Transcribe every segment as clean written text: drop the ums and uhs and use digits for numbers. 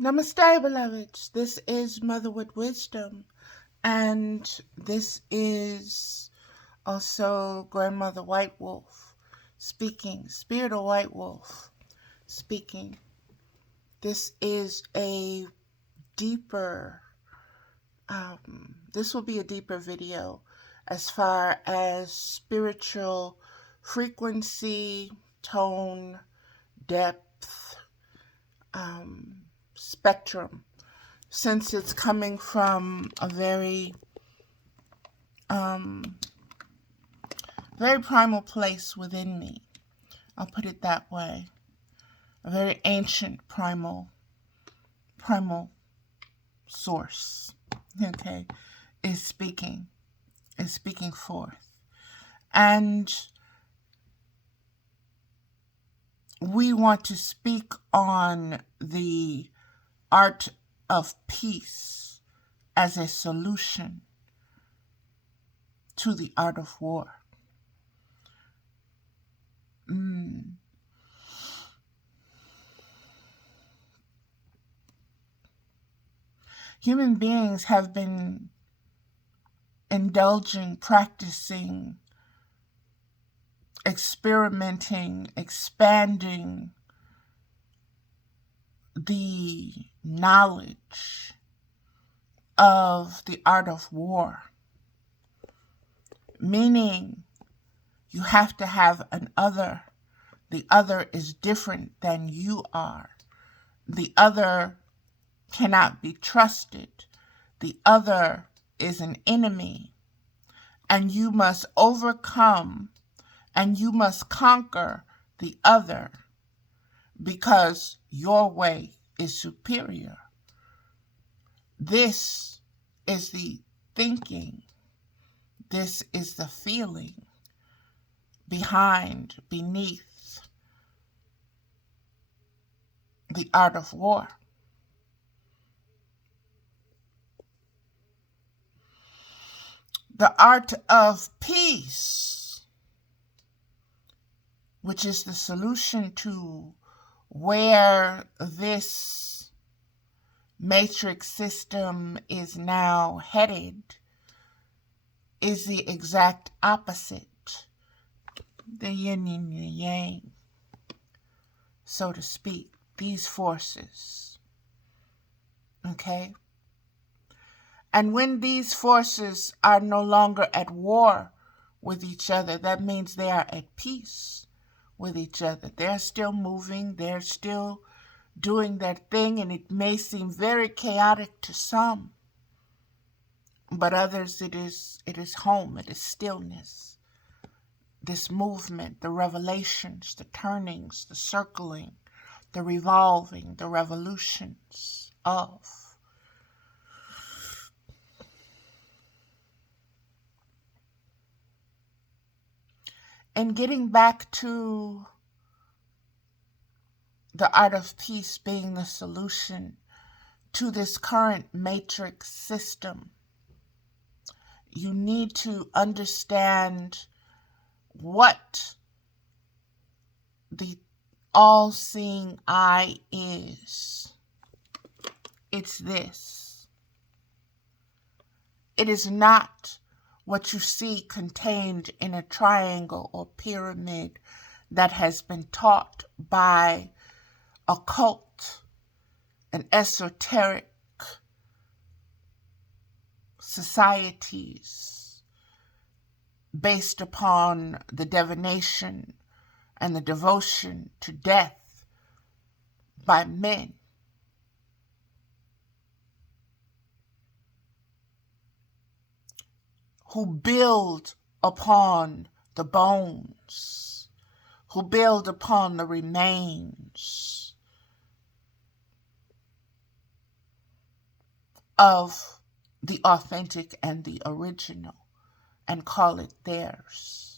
Namaste, beloveds. This is Motherwood Wisdom, and this is also Grandmother White Wolf speaking, Spirit of White Wolf speaking. This is a deeper, this will be a deeper video as far as spiritual frequency, tone, depth, spectrum, since it's coming from a very primal place within me. I'll put it that way. A very ancient primal source, okay, is speaking forth. And we want to speak on the art of peace as a solution to the art of war. Human beings have been indulging, practicing, experimenting, expanding the knowledge of the art of war, meaning you have to have an other. The other is different than you are. The other cannot be trusted. The other is an enemy. And you must overcome and you must conquer the other because your way is superior. This is the thinking. This is the feeling beneath the art of war. The art of peace, which is the solution to where this matrix system is now headed, is the exact opposite. The yin and the yang, so to speak, these forces. Okay? And when these forces are no longer at war with each other, that means they are at peace with each other. They're still moving, they're still doing their thing, and it may seem very chaotic to some, but others it is home, it is stillness. This movement, the revelations, the turnings, the circling, the revolving, the revolutions of. And getting back to the art of peace being the solution to this current matrix system, you need to understand what the all-seeing eye is. It's this. It is not what you see contained in a triangle or pyramid that has been taught by occult and esoteric societies based upon the divination and the devotion to death by men. Who build upon the bones, who build upon the remains of the authentic and the original, and call it theirs.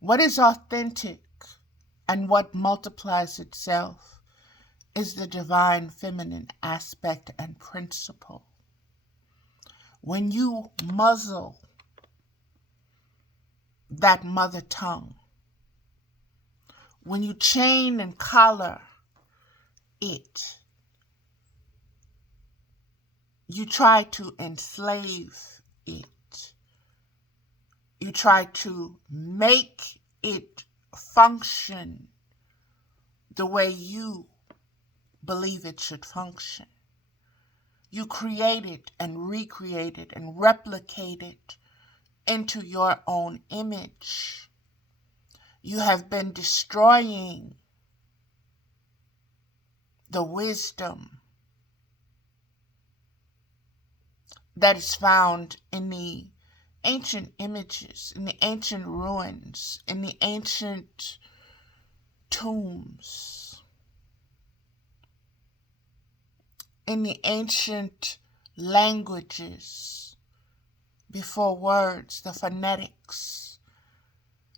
What is authentic and what multiplies itself is the divine feminine aspect and principle. when you muzzle that mother tongue, when you chain and collar it, you try to enslave it. You try to make it function the way you believe it should function. You create it and recreate it and replicate it into your own image. You have been destroying the wisdom that is found in the ancient images, in the ancient ruins, in the ancient tombs, in the ancient languages before words, the phonetics,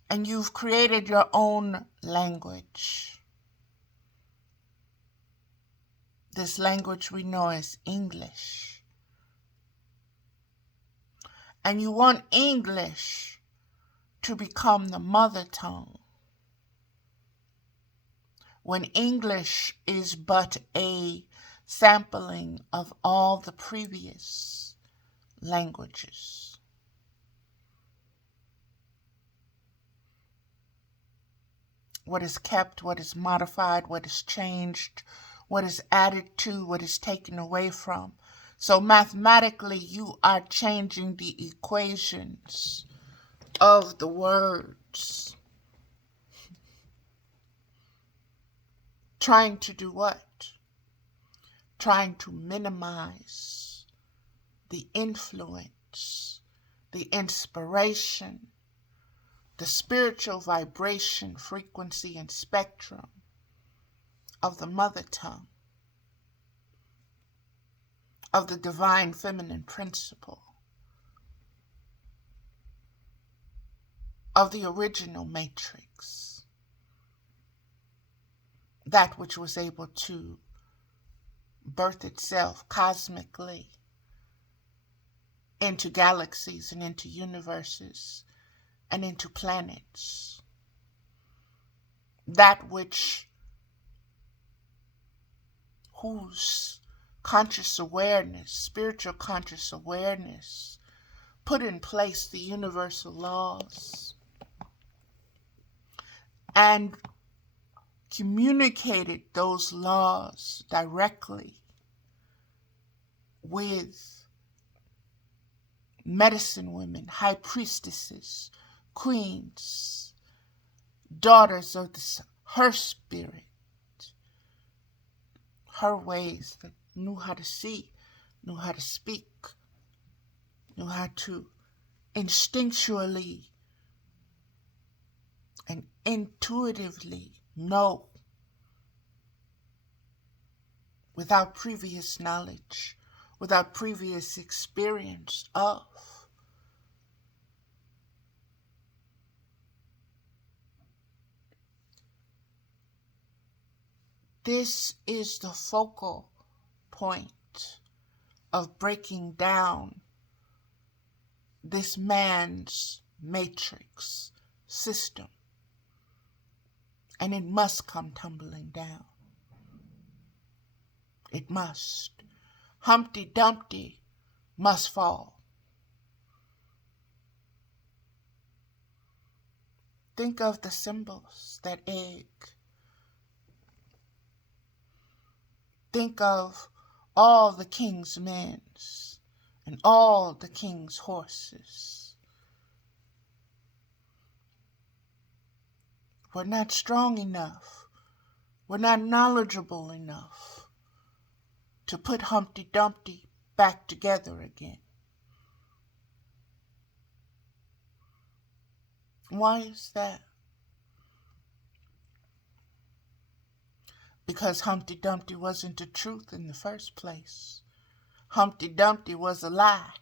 and you've created your own language. This language we know as English. And you want English to become the mother tongue, when English is but a sampling of all the previous languages. What is kept, what is modified, what is changed, what is added to, what is taken away from. So mathematically, you are changing the equations of the words. Trying to do what? Trying to minimize the influence, the inspiration, the spiritual vibration, frequency, and spectrum of the mother tongue, of the divine feminine principle, of the original matrix, that which was able to birth itself cosmically into galaxies and into universes and into planets. That which, whose conscious awareness, spiritual conscious awareness, put in place the universal laws and communicated those laws directly with medicine women, high priestesses, queens, daughters of her spirit, her ways, that knew how to see, knew how to speak, knew how to instinctually and intuitively know without previous knowledge, without previous experience of. This is the focal point of breaking down this man's matrix system. And it must come tumbling down. It must. Humpty Dumpty must fall. Think of the symbols, that egg. Think of all the king's men and all the king's horses. We're not strong enough. We're not knowledgeable enough to put Humpty Dumpty back together again. Why is that? Because Humpty Dumpty wasn't the truth in the first place. Humpty Dumpty was a lie.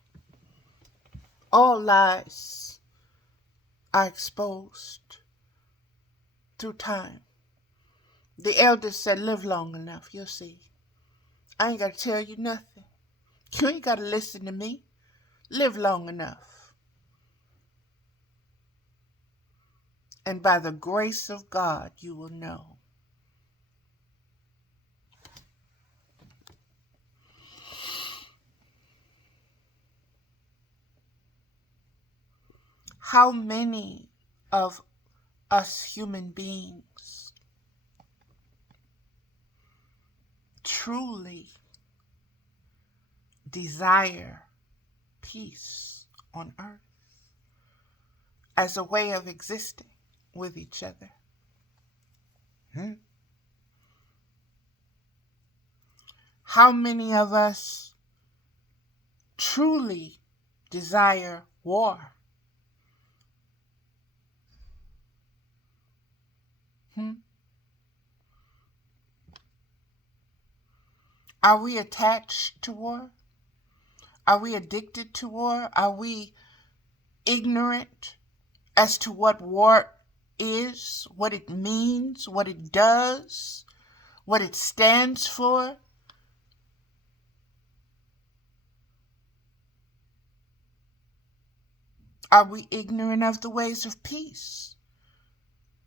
All lies are exposed through time. The elders said, live long enough, you'll see. I ain't got to tell you nothing. You ain't got to listen to me. Live long enough, and by the grace of God, you will know. How many of us human beings truly desire peace on earth as a way of existing with each other? How many of us truly desire war? Are we attached to war? Are we addicted to war? Are we ignorant as to what war is, what it means, what it does, what it stands for? Are we ignorant of the ways of peace?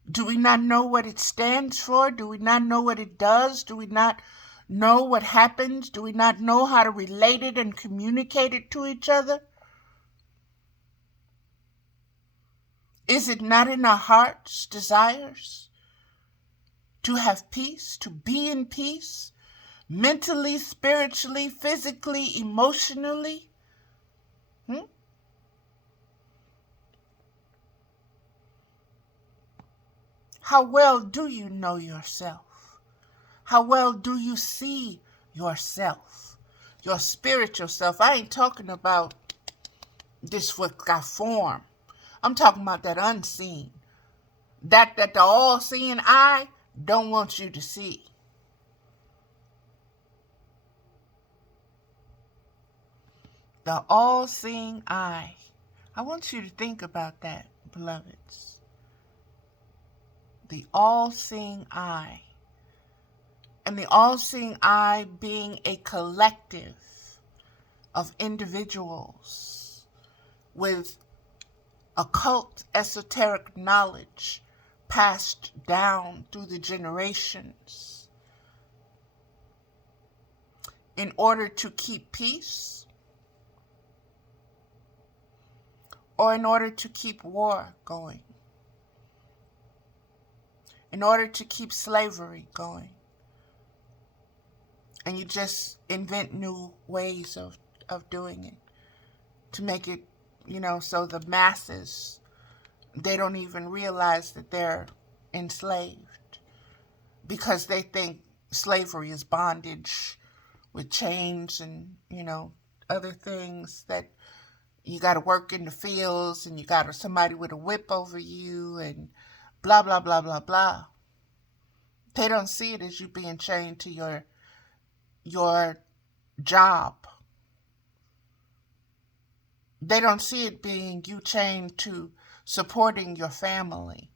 Do we not know what it stands for? Do we not know what it does? Do we not know what happens? Do we not know how to relate it and communicate it to each other? Is it not in our heart's desires to have peace, to be in peace, mentally, spiritually, physically, emotionally? How well do you know yourself? How well do you see yourself, your spiritual self? I ain't talking about this what got form. I'm talking about that unseen, that the all-seeing eye don't want you to see. The all-seeing eye. I want you to think about that, beloveds. The all-seeing eye. And the all-seeing eye being a collective of individuals with occult, esoteric knowledge passed down through the generations in order to keep peace or in order to keep war going, in order to keep slavery going. And you just invent new ways of doing it to make it, so the masses, they don't even realize that they're enslaved because they think slavery is bondage with chains and, other things that you got to work in the fields and you got somebody with a whip over you and blah, blah, blah, blah, blah. They don't see it as you being chained to your job. They don't see it being you chained to supporting your family.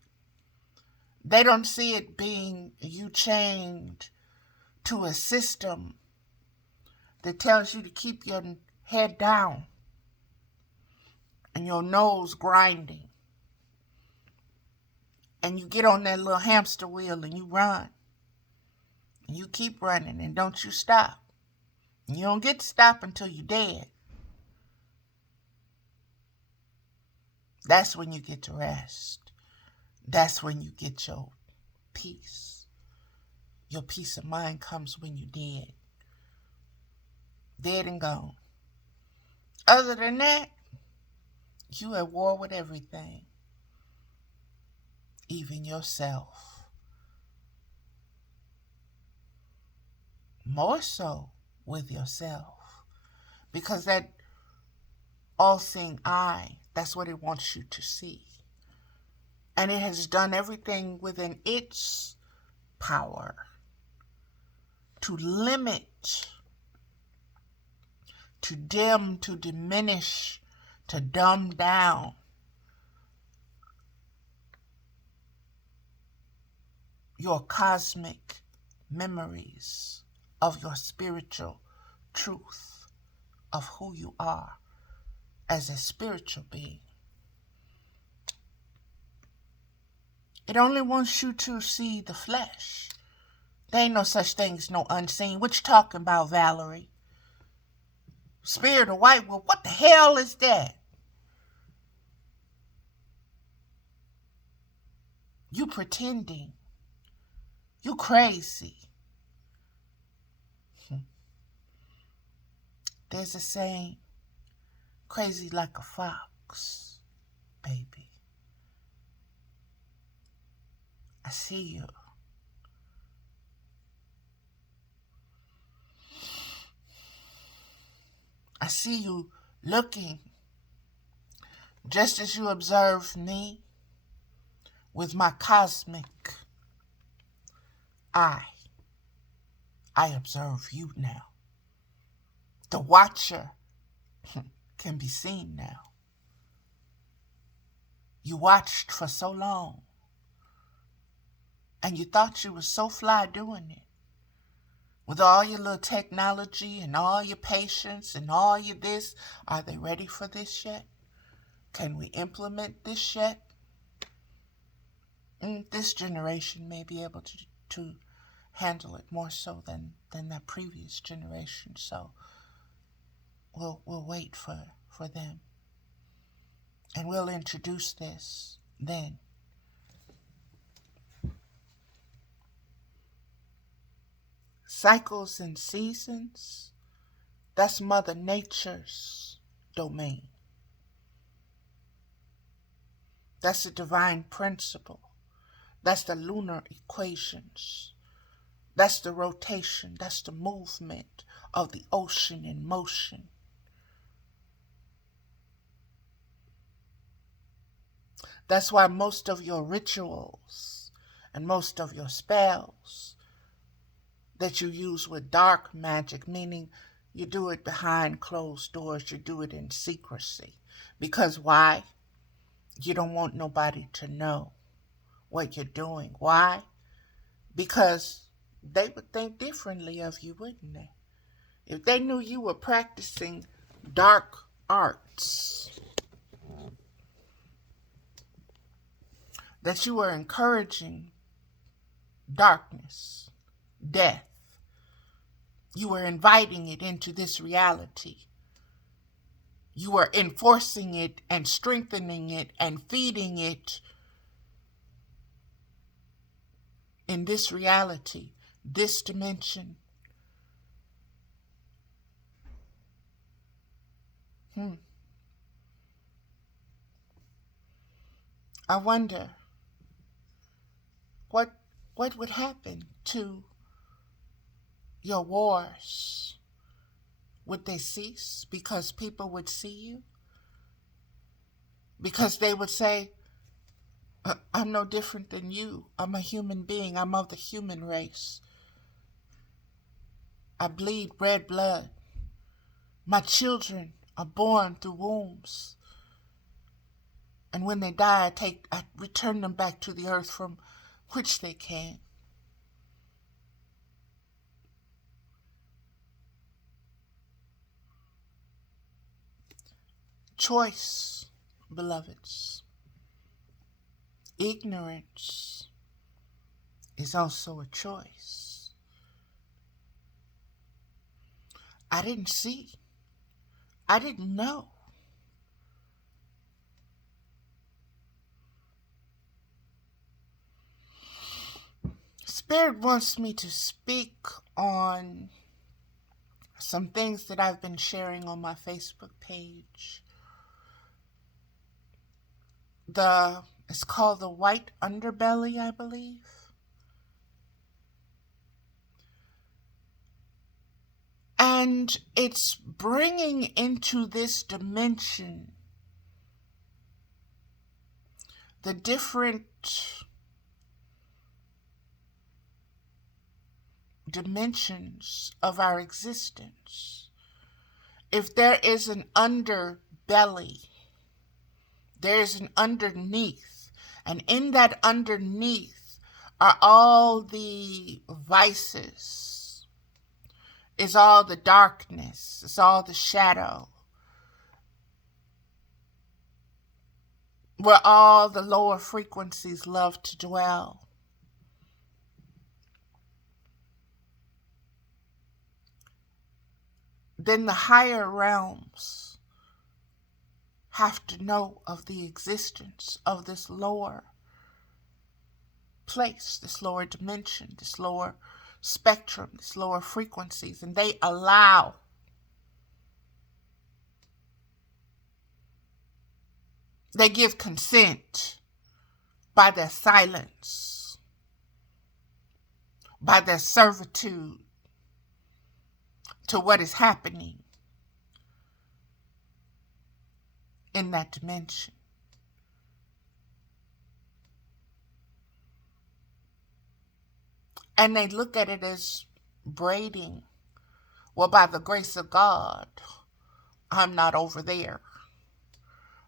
They don't see it being you chained to a system that tells you to keep your head down and your nose grinding. And you get on that little hamster wheel and you run. And you keep running and don't you stop. And you don't get to stop until you're dead. That's when you get to rest. That's when you get your peace. Your peace of mind comes when you're dead. Dead and gone. Other than that, you at war with everything. Even yourself. More so with yourself. Because that all-seeing eye, that's what it wants you to see. And it has done everything within its power to limit, to dim, to diminish, to dumb down your cosmic memories of your spiritual truth of who you are as a spiritual being. It only wants you to see the flesh. There ain't no such thing as no unseen. What you talking about, Valerie? Spirit of white? Well, what the hell is that? You pretending. You crazy. There's a saying, crazy like a fox, baby. I see you. I see you looking just as you observe me with my cosmic eye. I observe you now. The watcher can be seen now. You watched for so long, and you thought you were so fly doing it. With all your little technology and all your patience and all your this, are they ready for this yet? Can we implement this yet? This generation may be able to handle it more so than that previous generation. So we'll wait for them. And we'll introduce this then. Cycles and seasons, that's Mother Nature's domain. That's the divine principle. That's the lunar equations. That's the rotation. That's the movement of the ocean in motion. That's why most of your rituals and most of your spells that you use with dark magic, meaning you do it behind closed doors, you do it in secrecy. Because why? You don't want nobody to know what you're doing. Why? Because they would think differently of you, wouldn't they? If they knew you were practicing dark arts, that you were encouraging darkness, death, you were inviting it into this reality. You were enforcing it and strengthening it and feeding it in this reality, this dimension. I wonder what would happen to your wars. Would they cease because people would see you? Because they would say, I'm no different than you. I'm a human being. I'm of the human race. I bleed red blood. My children are born through wombs. And when they die, I return them back to the earth from which they came. Choice, beloveds. Ignorance is also a choice. I didn't see. I didn't know. Spirit wants me to speak on some things that I've been sharing on my Facebook page. It's called the white underbelly, I believe. And it's bringing into this dimension the different dimensions of our existence. If there is an underbelly, there is an underneath, and in that underneath are all the vices, is all the darkness, is all the shadow. where all the lower frequencies love to dwell. Then the higher realms have to know of the existence of this lower place, this lower dimension, this lower spectrum, this lower frequencies, and they allow they give consent by their silence, by their servitude to what is happening in that dimension. And they look at it as braiding. Well, by the grace of God, I'm not over there.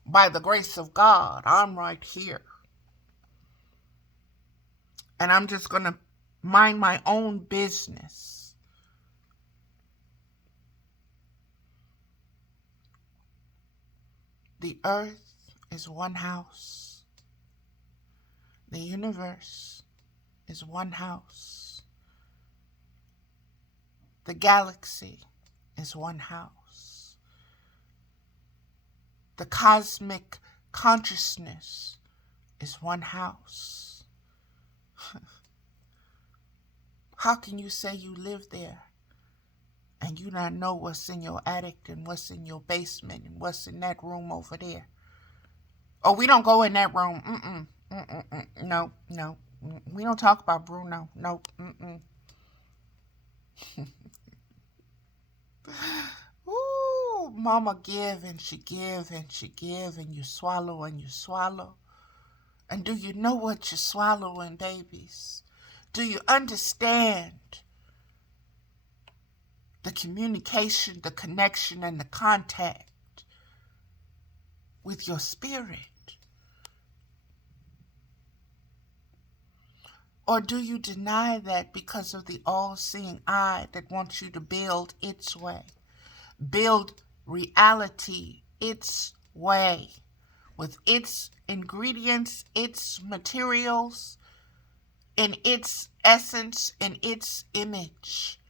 By the grace of God, I'm right here. And I'm just going to mind my own business. The earth is one house. The universe is one house. The galaxy is one house. The cosmic consciousness is one house. How can you say you live there and you not know what's in your attic and what's in your basement and what's in that room over there? Oh, we don't go in that room. No. We don't talk about Bruno. Nope. Ooh, mama give and she give and she give, and you swallow and you swallow. And do you know what you're swallowing, babies? Do you understand the communication, the connection, and the contact with your spirit? Or do you deny that because of the all-seeing eye that wants you to build its way? Build reality its way, with its ingredients, its materials, in its essence, in its image.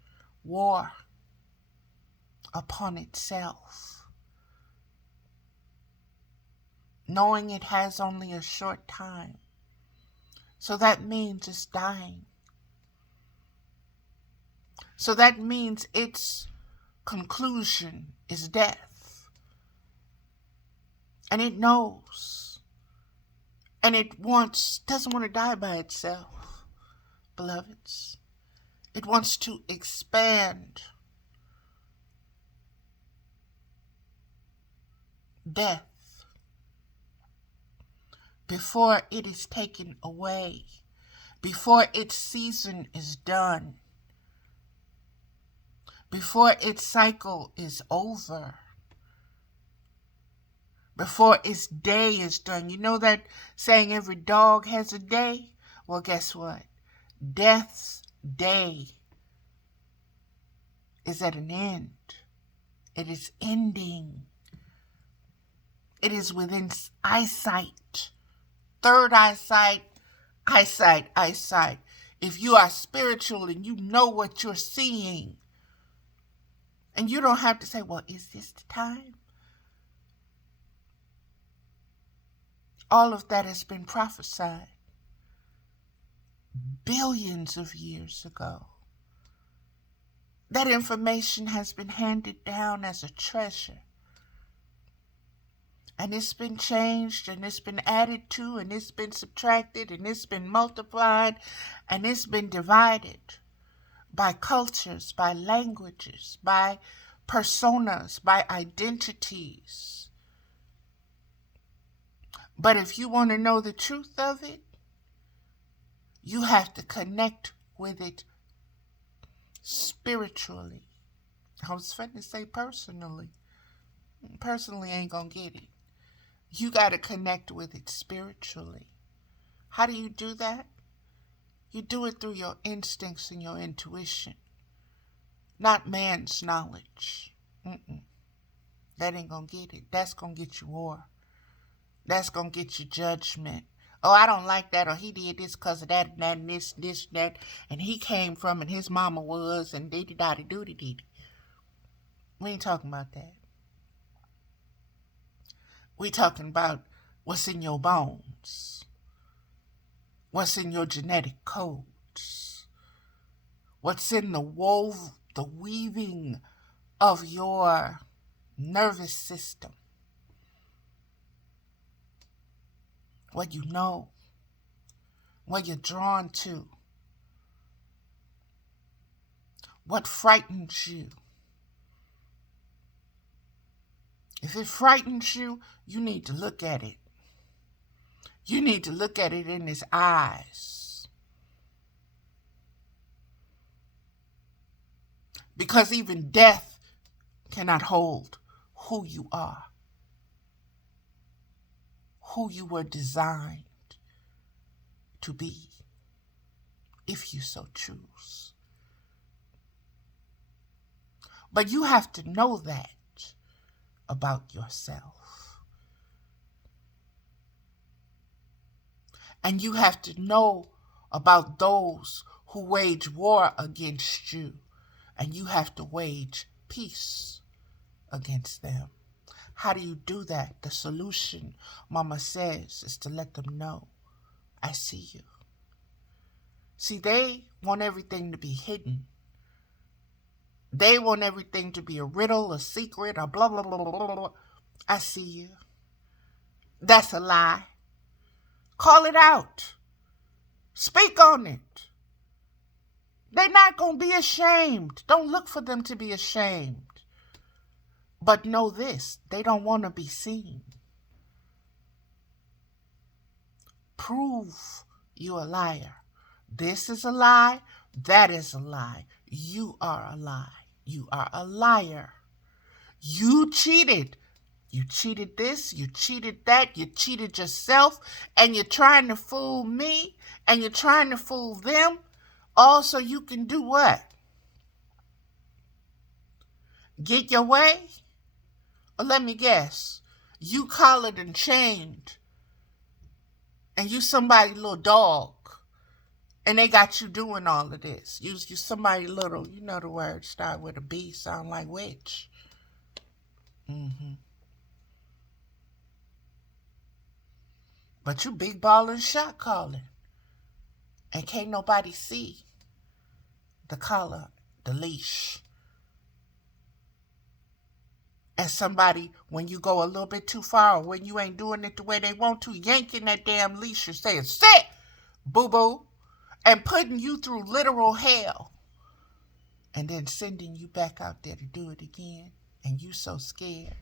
War upon itself, knowing it has only a short time. So that means it's dying. So that means its conclusion is death. And it knows. And it doesn't want to die by itself, beloveds. It wants to expand death before it is taken away, before its season is done, before its cycle is over, before its day is done. You know that saying, every dog has a day? Well, guess what? Death's day is at an end. It is ending. It is within eyesight. Third eyesight. If you are spiritual and you know what you're seeing, and you don't have to say, well, is this the time? All of that has been prophesied billions of years ago. That information has been handed down as a treasure. And it's been changed, and it's been added to, and it's been subtracted, and it's been multiplied, and it's been divided by cultures, by languages, by personas, by identities. But if you want to know the truth of it, you have to connect with it spiritually. I was finna say personally. Personally ain't gonna get it. You got to connect with it spiritually. How do you do that? You do it through your instincts and your intuition, not man's knowledge. That ain't gonna get it. That's gonna get you war. That's going to get you judgment. Oh, I don't like that, or he did this because of that, and that, and this, that, and he came from, and his mama was, and dee-dee-da-dee-doo-dee-dee. We ain't talking about that. We talking about what's in your bones, what's in your genetic codes, what's in the weaving of your nervous system, what you know, what you're drawn to, what frightens you. If it frightens you, you need to look at it. You need to look at it in its eyes. Because even death cannot hold who you are, who you were designed to be, if you so choose. But you have to know that about yourself. And you have to know about those who wage war against you, and you have to wage peace against them. How do you do that? The solution, Mama says, is to let them know, I see you. See, they want everything to be hidden. They want everything to be a riddle, a secret, a blah, blah, blah, blah, blah, blah. I see you. That's a lie. Call it out. Speak on it. They're not going to be ashamed. Don't look for them to be ashamed. But know this, they don't want to be seen. Prove you a liar. This is a lie. That is a lie. You are a lie. You are a liar. You cheated. You cheated this, you cheated that, you cheated yourself, and you're trying to fool me, and you're trying to fool them, all so you can do what? Get your way? Or let me guess, you collared and chained, and you somebody little dog, and they got you doing all of this. You somebody little, you know the word, start with a B, sound like witch. But you big ballin' shot calling. And can't nobody see the collar, the leash. And somebody, when you go a little bit too far, or when you ain't doing it the way they want to, yanking that damn leash and saying, sit, boo-boo, and putting you through literal hell. And then sending you back out there to do it again. And you so scared.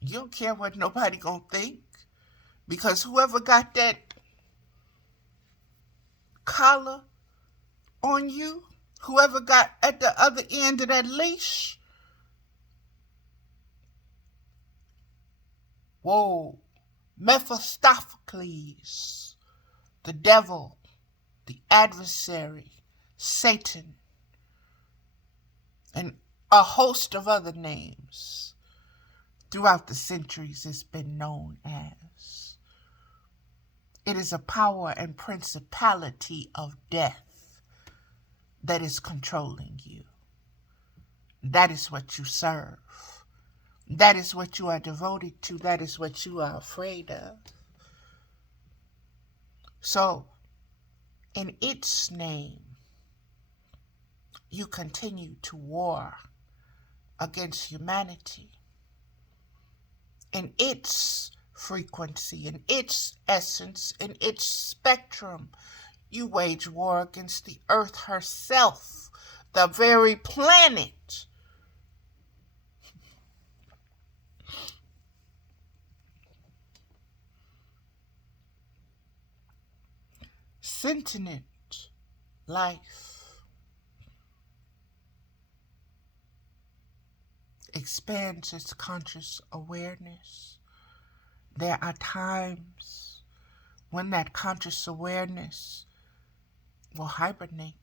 You don't care what nobody gonna think. Because whoever got that collar on you, whoever got at the other end of that leash, whoa, Mephistopheles, the devil, the adversary, Satan, and a host of other names throughout the centuries it's been known as. It is a power and principality of death that is controlling you. That is what you serve. That is what you are devoted to. That is what you are afraid of. So, in its name, you continue to war against humanity. In its frequency, in its essence, in its spectrum, you wage war against the earth herself, the very planet. Sentient life expands its conscious awareness. There are times when that conscious awareness will hibernate,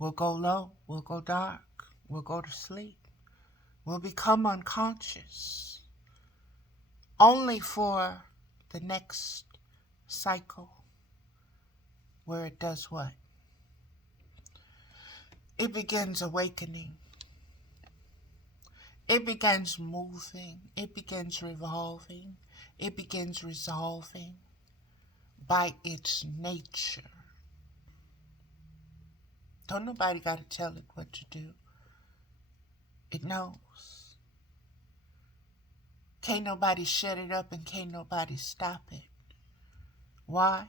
will go low, will go dark, will go to sleep, will become unconscious. only for the next cycle where it does what? It begins awakening. It begins moving. It begins revolving. It begins resolving by its nature. Don't nobody got to tell it what to do. It knows. Can't nobody shut it up and can't nobody stop it. Why?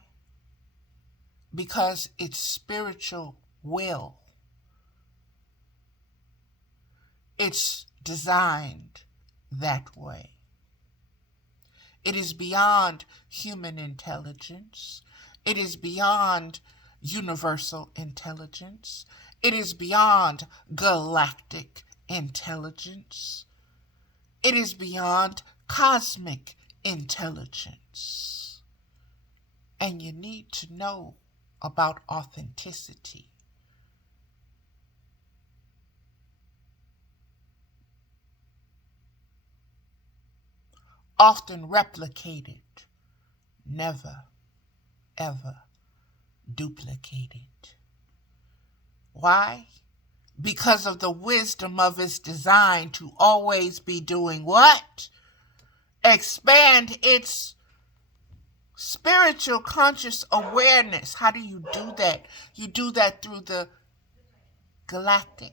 Because it's spiritual will. It's designed that way. It is beyond human intelligence. It is beyond universal intelligence. It is beyond galactic intelligence. It is beyond cosmic intelligence. And you need to know about authenticity. Often replicated, never, ever duplicated. Why? Because of the wisdom of its design to always be doing what? Expand its spiritual conscious awareness. How do you do that? You do that through the galactic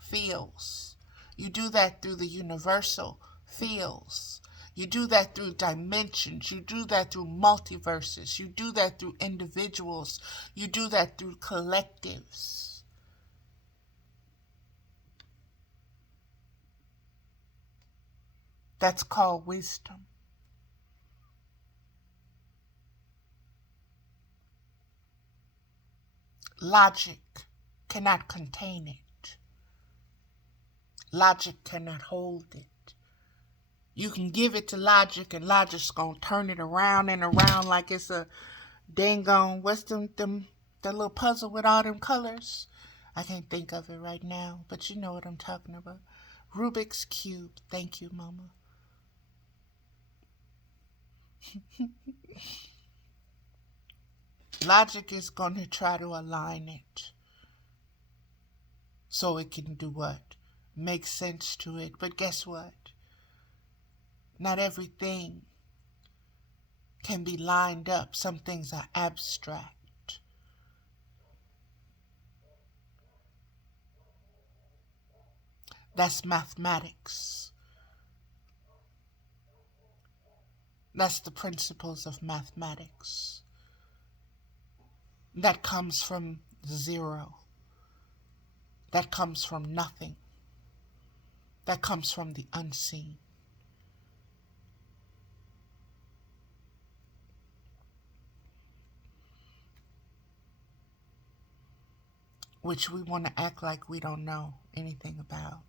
fields. You do that through the universal fields. You do that through dimensions. You do that through multiverses. You do that through individuals. You do that through collectives. That's called wisdom. Logic cannot contain it. Logic cannot hold it. You can give it to logic and logic's gonna turn it around and around like it's a dang on, what's that little puzzle with all them colors? I can't think of it right now, but you know what I'm talking about. Rubik's Cube. Thank you, Mama. Logic is going to try to align it so it can do what? Make sense to it. But guess what? Not everything can be lined up. Some things are abstract. That's mathematics. That's the principles of mathematics. That comes from zero. That comes from nothing. That comes from the unseen. Which we want to act like we don't know anything about.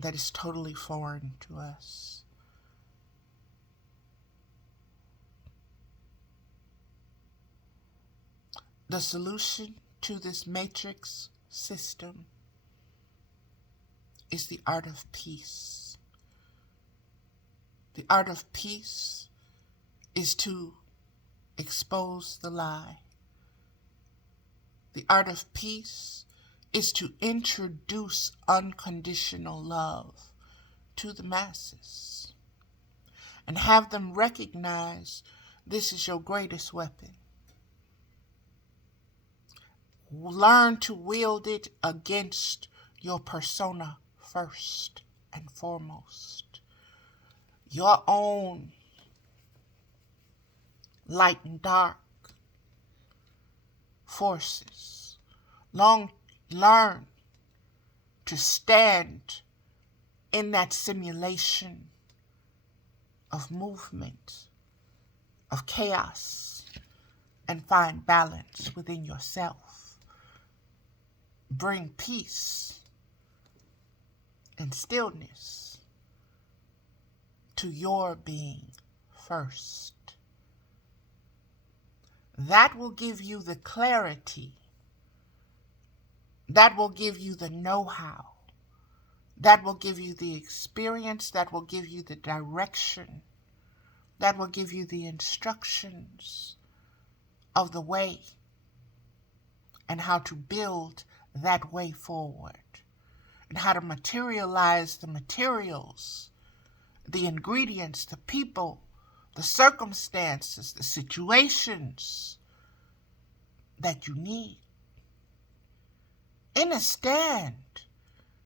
That is totally foreign to us. The solution to this matrix system is the art of peace. The art of peace is to expose the lie. The art of peace is to introduce unconditional love to the masses and have them recognize this is your greatest weapon. Learn to wield it against your persona first and foremost. Your own light and dark forces. Learn to stand in that simulation of movement, of chaos, and find balance within yourself. Bring peace and stillness to your being first. That will give you the clarity. That will give you the know-how. that will give you the experience, that will give you the direction, that will give you the instructions of the way and how to build that way forward and how to materialize the materials, the ingredients, the people, the circumstances, the situations that you need in a stand